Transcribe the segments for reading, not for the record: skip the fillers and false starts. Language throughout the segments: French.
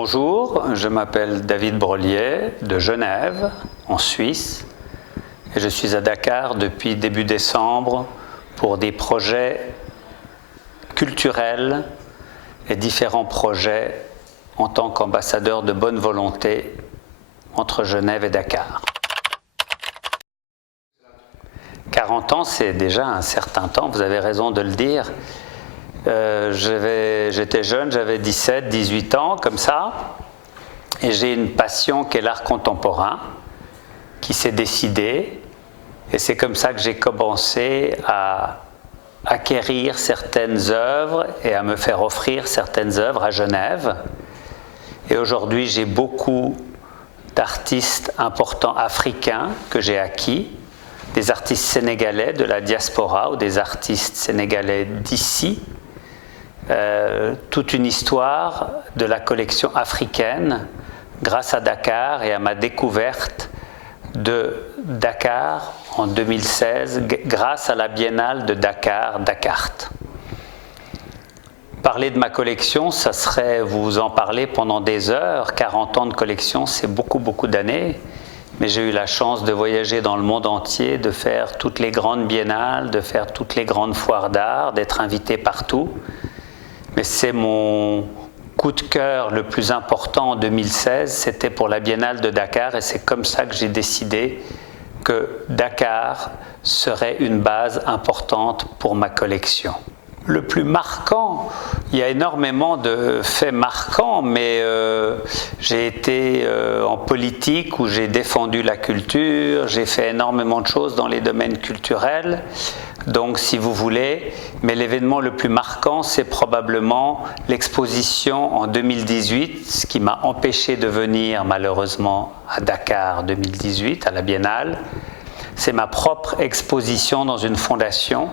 Bonjour, je m'appelle David Brollier de Genève, en Suisse, et je suis à Dakar depuis début décembre pour des projets culturels et différents projets en tant qu'ambassadeur de bonne volonté entre Genève et Dakar. 40 ans, c'est déjà un certain temps, vous avez raison de le dire. J'étais jeune, j'avais 17, 18 ans, comme ça, et j'ai une passion qui est l'art contemporain, qui s'est décidée, et c'est comme ça que j'ai commencé à acquérir certaines œuvres et à me faire offrir certaines œuvres à Genève. Et aujourd'hui, j'ai beaucoup d'artistes importants africains que j'ai acquis, des artistes sénégalais de la diaspora ou des artistes sénégalais d'ici, toute une histoire de la collection africaine grâce à Dakar et à ma découverte de Dakar en 2016 grâce à la Biennale de Dakar, Dakart. Parler de ma collection, ça serait vous en parler pendant des heures. 40 ans de collection, c'est beaucoup d'années. Mais j'ai eu la chance de voyager dans le monde entier, de faire toutes les grandes biennales, de faire toutes les grandes foires d'art, d'être invité partout. Mais c'est mon coup de cœur le plus important en 2016, c'était pour la Biennale de Dakar, et c'est comme ça que j'ai décidé que Dakar serait une base importante pour ma collection. Le plus marquant, il y a énormément de faits marquants, mais j'ai été en politique où j'ai défendu la culture, j'ai fait énormément de choses dans les domaines culturels, donc si vous voulez, mais l'événement le plus marquant, c'est probablement l'exposition en 2018, ce qui m'a empêché de venir malheureusement à Dakar 2018, à la Biennale. C'est ma propre exposition dans une fondation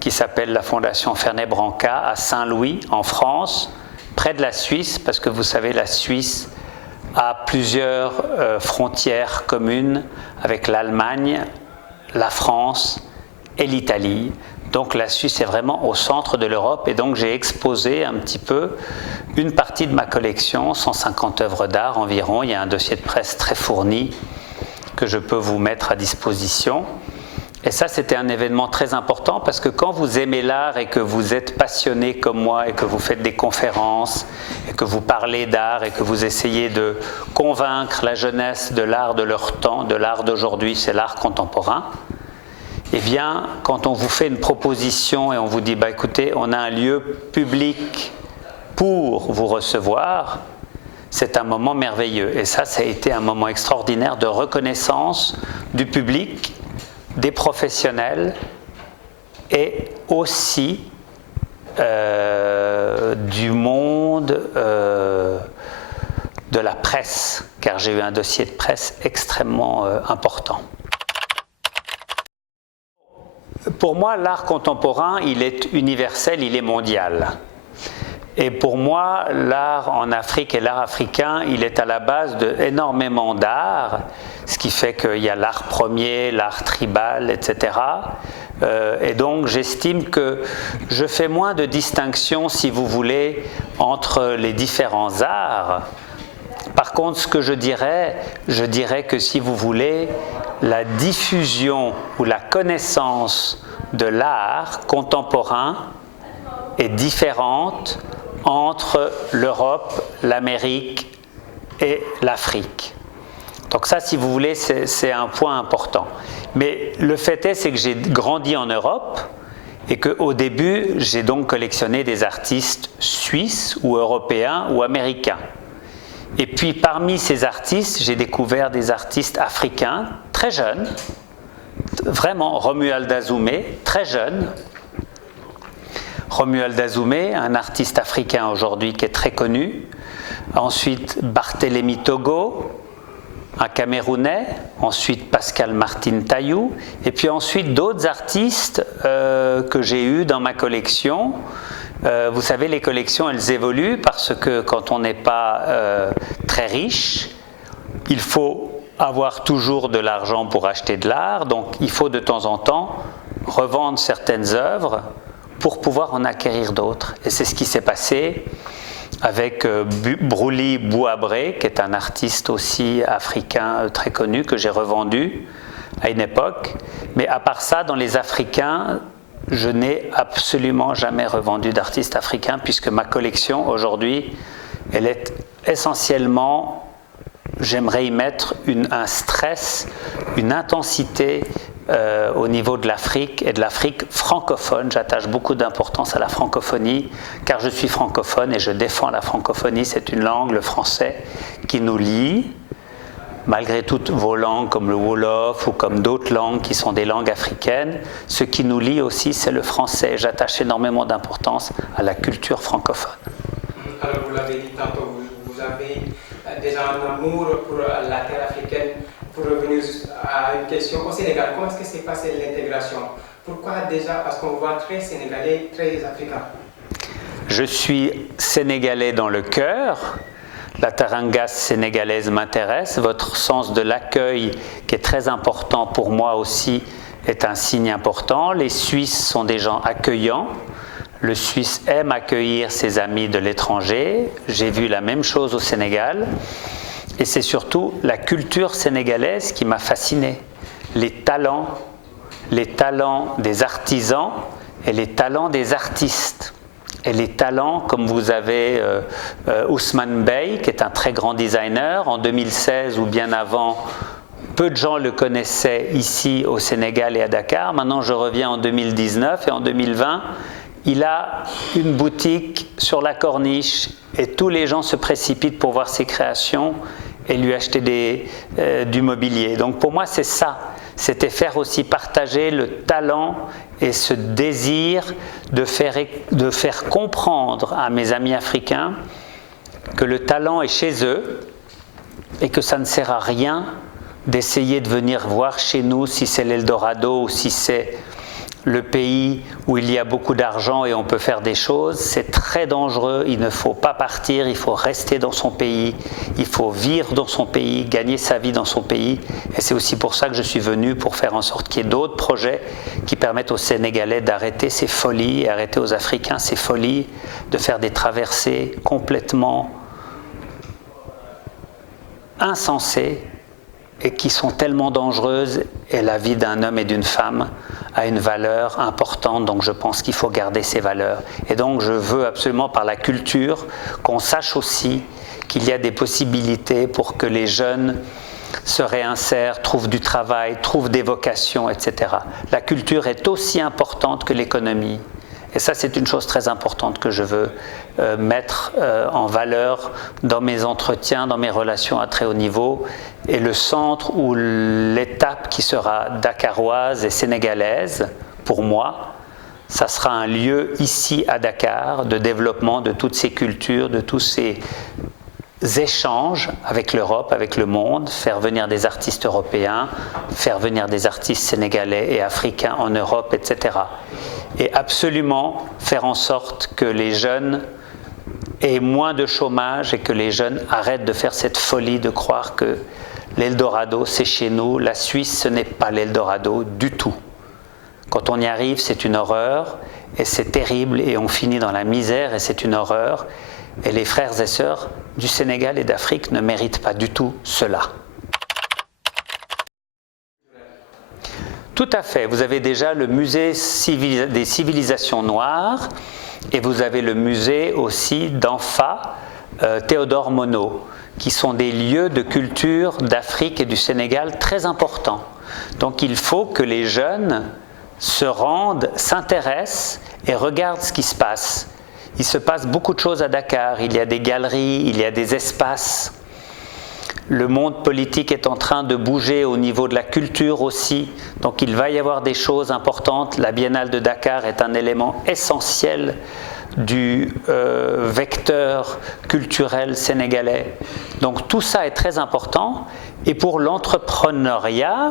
qui s'appelle la Fondation Fernet-Branca à Saint-Louis, en France, près de la Suisse, parce que vous savez, la Suisse a plusieurs frontières communes avec l'Allemagne, la France et l'Italie. Donc la Suisse est vraiment au centre de l'Europe, et donc j'ai exposé un petit peu une partie de ma collection, 150 œuvres d'art environ. Il y a un dossier de presse très fourni que je peux vous mettre à disposition. Et ça, c'était un événement très important parce que quand vous aimez l'art et que vous êtes passionné comme moi et que vous faites des conférences et que vous parlez d'art et que vous essayez de convaincre la jeunesse de l'art de leur temps, de l'art d'aujourd'hui, c'est l'art contemporain, eh bien, quand on vous fait une proposition et on vous dit, bah, écoutez, on a un lieu public pour vous recevoir, c'est un moment merveilleux. Et ça a été un moment extraordinaire de reconnaissance du public, des professionnels et aussi du monde de la presse, car j'ai eu un dossier de presse extrêmement important. Pour moi, l'art contemporain, il est universel, il est mondial. Et pour moi, l'art en Afrique et l'art africain, il est à la base d'énormément d'art, ce qui fait qu'il y a l'art premier, l'art tribal, etc. Et donc j'estime que je fais moins de distinction, si vous voulez, entre les différents arts. Par contre, ce que je dirais que si vous voulez, la diffusion ou la connaissance de l'art contemporain est différente entre l'Europe, l'Amérique et l'Afrique. Donc ça, si vous voulez, c'est un point important. Mais le fait est, c'est que j'ai grandi en Europe et qu'au début, j'ai donc collectionné des artistes suisses ou européens ou américains. Et puis parmi ces artistes, j'ai découvert des artistes africains très jeunes, vraiment Romuald Azoumé, très jeune. Romuald Azoumé, un artiste africain aujourd'hui qui est très connu. Ensuite, Barthélemy Togo, un Camerounais. Ensuite, Pascal Martin Taillou. Et puis ensuite, d'autres artistes que j'ai eus dans ma collection. Vous savez, les collections, elles évoluent parce que quand on n'est pas très riche, il faut avoir toujours de l'argent pour acheter de l'art. Donc, il faut de temps en temps revendre certaines œuvres pour pouvoir en acquérir d'autres. Et c'est ce qui s'est passé avec Brouli Bouabré, qui est un artiste aussi africain très connu, que j'ai revendu à une époque. Mais à part ça, dans les Africains, je n'ai absolument jamais revendu d'artistes africains, puisque ma collection aujourd'hui, elle est essentiellement, j'aimerais y mettre un stress, une intensité au niveau de l'Afrique et de l'Afrique francophone. J'attache beaucoup d'importance à la francophonie, car je suis francophone et je défends la francophonie. C'est une langue, le français, qui nous lie, malgré toutes vos langues comme le Wolof ou comme d'autres langues qui sont des langues africaines. Ce qui nous lie aussi, c'est le français. J'attache énormément d'importance à la culture francophone. Alors vous l'avez dit tantôt, vous avez déjà un amour pour la terre africaine. Pour revenir à une question au Sénégal, comment est-ce que s'est passée l'intégration? Pourquoi déjà? Parce qu'on voit très sénégalais, très africain. Je suis sénégalais dans le cœur. La tarangasse sénégalaise m'intéresse. Votre sens de l'accueil, qui est très important pour moi aussi, est un signe important. Les Suisses sont des gens accueillants. Le Suisse aime accueillir ses amis de l'étranger. J'ai vu la même chose au Sénégal. Et c'est surtout la culture sénégalaise qui m'a fasciné. Les talents des artisans et les talents des artistes. Et les talents, comme vous avez Ousmane Bey, qui est un très grand designer, en 2016 ou bien avant, peu de gens le connaissaient ici au Sénégal et à Dakar. Maintenant, je reviens en 2019 et en 2020, il a une boutique sur la Corniche et tous les gens se précipitent pour voir ses créations et lui acheter du mobilier. Donc pour moi, c'est ça. C'était faire aussi partager le talent et ce désir de faire comprendre à mes amis africains que le talent est chez eux et que ça ne sert à rien d'essayer de venir voir chez nous si c'est l'Eldorado ou si c'est le pays où il y a beaucoup d'argent et on peut faire des choses. C'est très dangereux, il ne faut pas partir, il faut rester dans son pays, il faut vivre dans son pays, gagner sa vie dans son pays. Et c'est aussi pour ça que je suis venu, pour faire en sorte qu'il y ait d'autres projets qui permettent aux Sénégalais d'arrêter ces folies et arrêter aux Africains ces folies, de faire des traversées complètement insensées et qui sont tellement dangereuses, et la vie d'un homme et d'une femme a une valeur importante, donc je pense qu'il faut garder ces valeurs. Et donc je veux absolument par la culture qu'on sache aussi qu'il y a des possibilités pour que les jeunes se réinsèrent, trouvent du travail, trouvent des vocations, etc. La culture est aussi importante que l'économie. Et ça, c'est une chose très importante que je veux mettre en valeur dans mes entretiens, dans mes relations à très haut niveau. Et le centre ou l'étape qui sera dakaroise et sénégalaise, pour moi, ça sera un lieu ici à Dakar de développement de toutes ces cultures, de tous ces échanges avec l'Europe, avec le monde, faire venir des artistes européens, faire venir des artistes sénégalais et africains en Europe, etc. Et absolument faire en sorte que les jeunes aient moins de chômage et que les jeunes arrêtent de faire cette folie de croire que l'Eldorado, c'est chez nous. La Suisse, ce n'est pas l'Eldorado du tout. Quand on y arrive, c'est une horreur et c'est terrible et on finit dans la misère et c'est une horreur. Et les frères et sœurs du Sénégal et d'Afrique ne méritent pas du tout cela. Tout à fait. Vous avez déjà le musée des civilisations noires et vous avez le musée aussi d'Anfa, Théodore Monod, qui sont des lieux de culture d'Afrique et du Sénégal très importants. Donc il faut que les jeunes se rendent, s'intéressent et regardent ce qui se passe. Il se passe beaucoup de choses à Dakar. Il y a des galeries, il y a des espaces. Le monde politique est en train de bouger au niveau de la culture aussi. Donc il va y avoir des choses importantes. La Biennale de Dakar est un élément essentiel du vecteur culturel sénégalais. Donc tout ça est très important. Et pour l'entrepreneuriat,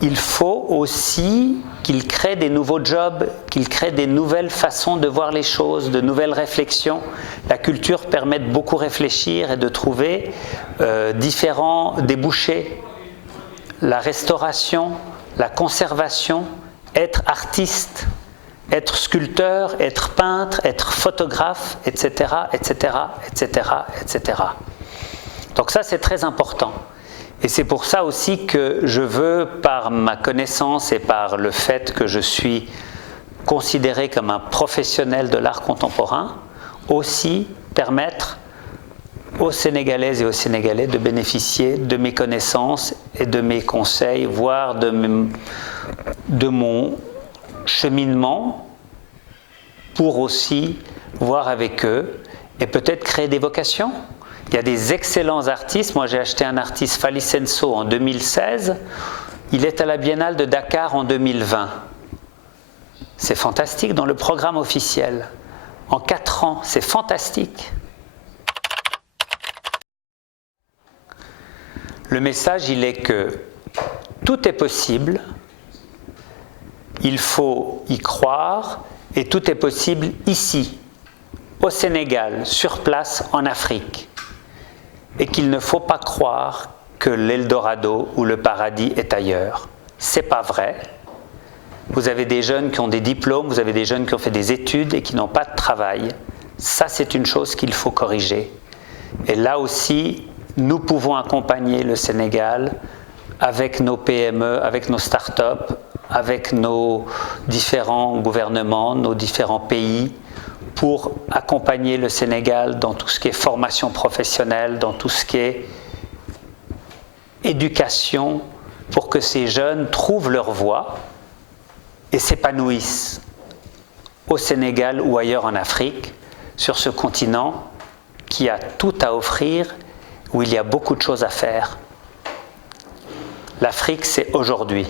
il faut aussi qu'il crée des nouveaux jobs, qu'il crée des nouvelles façons de voir les choses, de nouvelles réflexions. La culture permet de beaucoup réfléchir et de trouver différents débouchés. La restauration, la conservation, être artiste, être sculpteur, être peintre, être photographe, etc., etc., etc., etc. Donc ça, c'est très important. Et c'est pour ça aussi que je veux, par ma connaissance et par le fait que je suis considéré comme un professionnel de l'art contemporain, aussi permettre aux Sénégalaises et aux Sénégalais de bénéficier de mes connaissances et de mes conseils, voire de mon cheminement, pour aussi voir avec eux et peut-être créer des vocations. Il y a des excellents artistes. Moi, j'ai acheté un artiste, Fally Senso, en 2016. Il est à la Biennale de Dakar en 2020. C'est fantastique dans le programme officiel. En 4 ans, c'est fantastique. Le message, il est que tout est possible, il faut y croire, et tout est possible ici, au Sénégal, sur place, en Afrique. Et qu'il ne faut pas croire que l'Eldorado ou le paradis est ailleurs. C'est pas vrai. Vous avez des jeunes qui ont des diplômes, vous avez des jeunes qui ont fait des études et qui n'ont pas de travail. Ça, c'est une chose qu'il faut corriger. Et là aussi, nous pouvons accompagner le Sénégal avec nos PME, avec nos start-up, avec nos différents gouvernements, nos différents pays, pour accompagner le Sénégal dans tout ce qui est formation professionnelle, dans tout ce qui est éducation, pour que ces jeunes trouvent leur voie et s'épanouissent au Sénégal ou ailleurs en Afrique, sur ce continent qui a tout à offrir, où il y a beaucoup de choses à faire. L'Afrique, c'est aujourd'hui.